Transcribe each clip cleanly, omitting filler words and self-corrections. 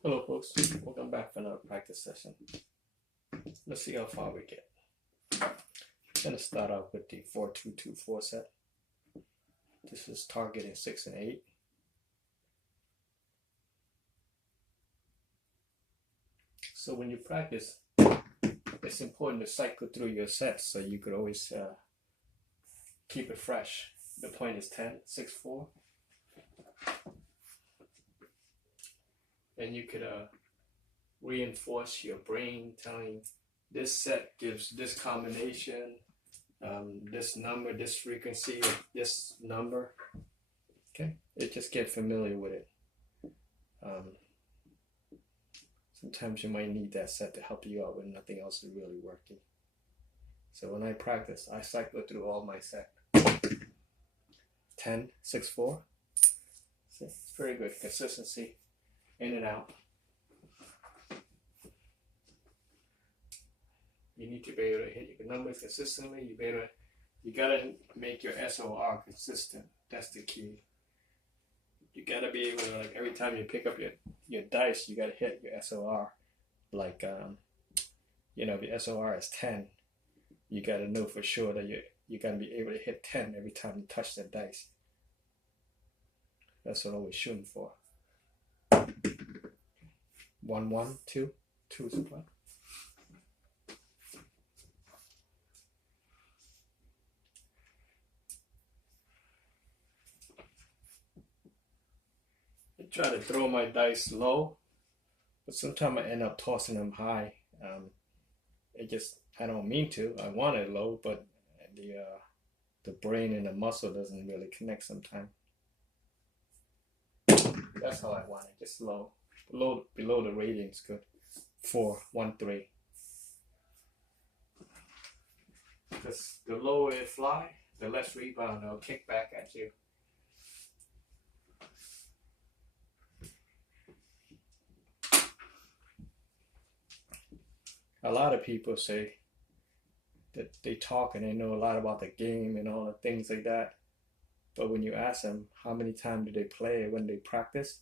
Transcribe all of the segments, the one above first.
Hello folks, welcome back for another practice session. Let's see how far we get. I'm going to start out with the 4-2-2-4 set. This is targeting 6 and 8. So when you practice, it's important to cycle through your sets so you could always keep it fresh. The point is 10, 6, 4. And you could reinforce your brain telling this set gives this combination, this number, this frequency, this number. Okay, you just get familiar with it. Sometimes you might need that set to help you out when nothing else is really working. So when I practice, I cycle through all my set. 10, 6, 4. See, it's very good consistency. In and out. You need to be able to hit your numbers consistently. You gotta make your SOR consistent. That's the key. You gotta be able to, like, every time you pick up your dice, you gotta hit your SOR. Like if your SOR is 10, you gotta know for sure that you're gonna be able to hit 10 every time you touch that dice. That's what I'm always shooting for. 1, 1, 2, 2 is a play. I try to throw my dice low, but sometimes I end up tossing them high. I don't mean to. I want it low, but the brain and the muscle doesn't really connect sometimes. That's how I want it, just low. Below the rating is good. 4, 1, 3. Because the lower it fly, the less rebound it'll kick back at you. A lot of people say that they talk and they know a lot about the game and all the things like that. But when you ask them how many times do they play when they practice,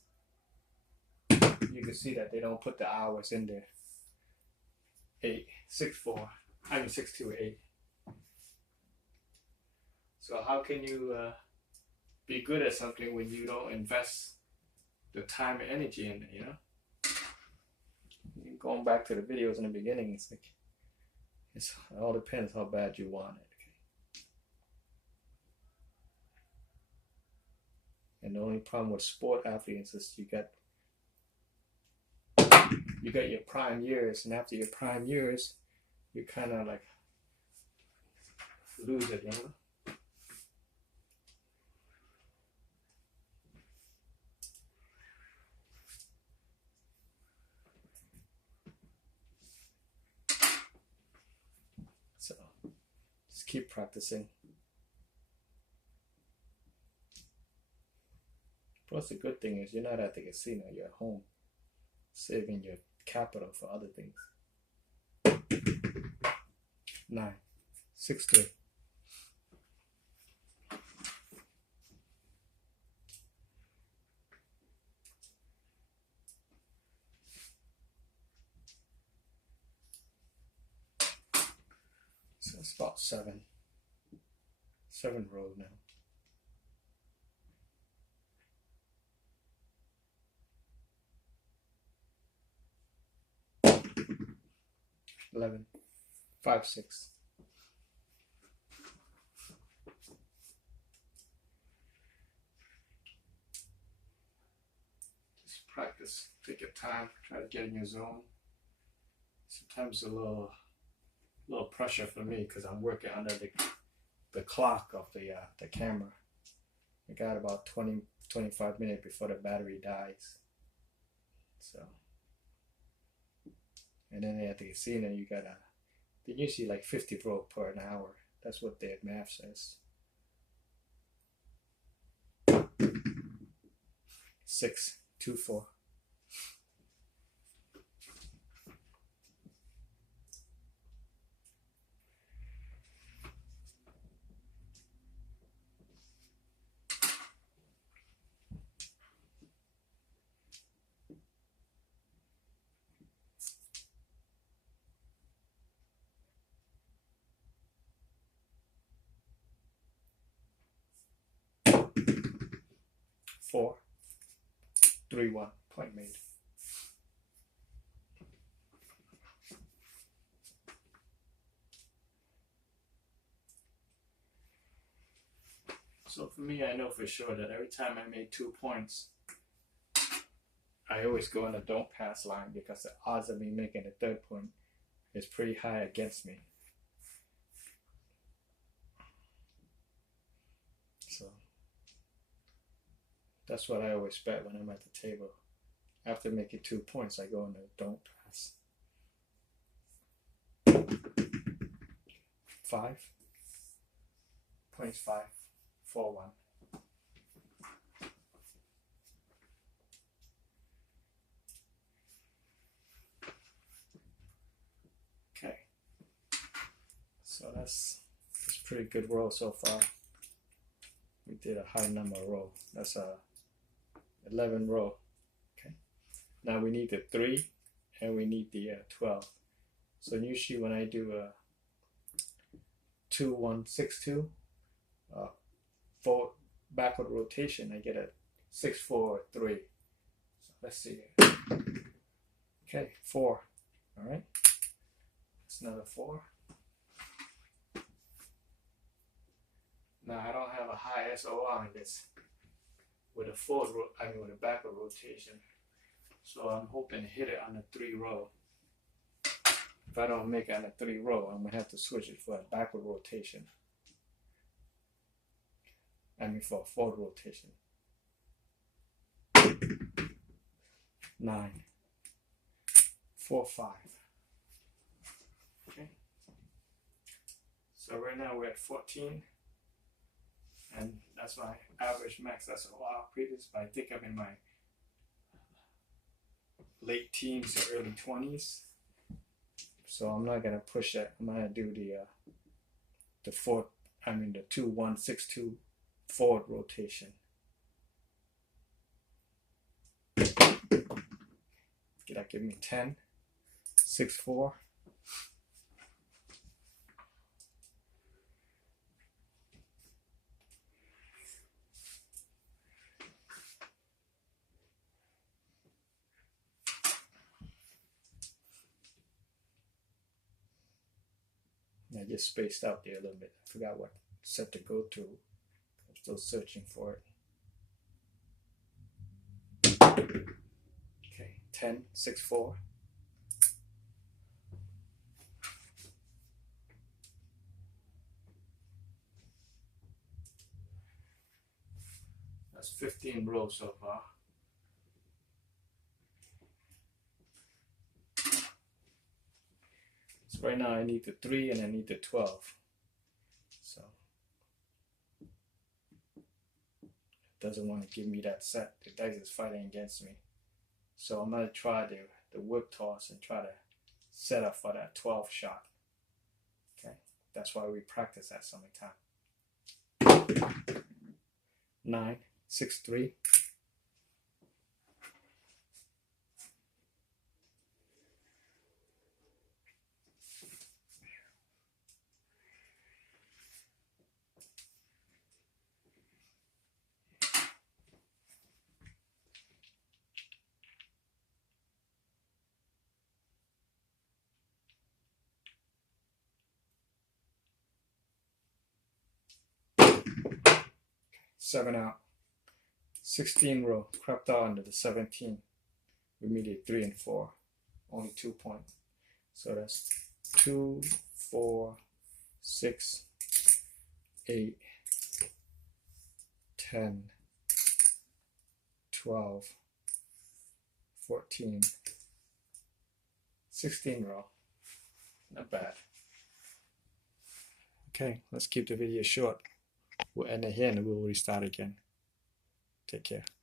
you can see that they don't put the hours in there. 8, 6, 4. 6, 2, 8. So how can you be good at something when you don't invest the time and energy in it, Going back to the videos in the beginning, it all depends how bad you want it. Okay? And the only problem with sport athletes is you got your prime years, and after your prime years, you kind of like lose it, So just keep practicing. Plus, the good thing is you're not at the casino; you're at home, saving your capital for other things. 9, 6, 3. So it's about 7 rows now. $11, 5, 6. Just practice. Take your time. Try to get in your zone. Sometimes a little pressure for me because I'm working under the clock of the camera. I got about 20-25 minutes before the battery dies. So, and then at the casino they usually like 50 rows per an hour. That's what their math says. 6, 2, 4. 4, 3, 1. Point made. So for me, I know for sure that every time I make 2 points, I always go on the don't pass line because the odds of me making the third point is pretty high against me. So that's what I always bet when I'm at the table. After making 2 points, I go on the don't pass. 5, points 5, 4, 1. Okay, so that's pretty good roll so far. We did a high number roll. That's a 11 roll. Okay, now we need the 3 and we need the 12. So usually when I do a 2, 1, 6, 2 forward backward rotation, I get a 6, 4, 3. So let's see. Okay, 4. All right. That's another 4. Now I don't have a high SOR on this with a with a backward rotation. So I'm hoping to hit it on the 3 row. If I don't make it on the 3 row, I'm gonna have to switch it for a backward rotation. For a forward rotation. 9, 4, 5. Okay. So right now we're at 14. And that's my average max SOR previous, but I think I'm in my late teens or early 20s. So I'm not gonna push that. I'm gonna do the 2, 1, 6, 2 forward rotation. That give me 10, 6, 4. I just spaced out there a little bit. I forgot what set to go to. I'm still searching for it. Okay, 10, 6, 4. That's 15 rows so far. So right now I need the 3 and I need the 12. So it doesn't want to give me that set. The dice is fighting against me. So I'm gonna try the whip toss and try to set up for that 12 shot. Okay, that's why we practice that so many times. 9, 6, 3. Seven out. 16 row. Crept out under the 17. We made it 3 and 4. Only 2 points. So that's 2, 4, 6, 8, 10, 12, 14, 16 row. Not bad. Okay, let's keep the video short. We'll end it here and we'll restart again. Take care.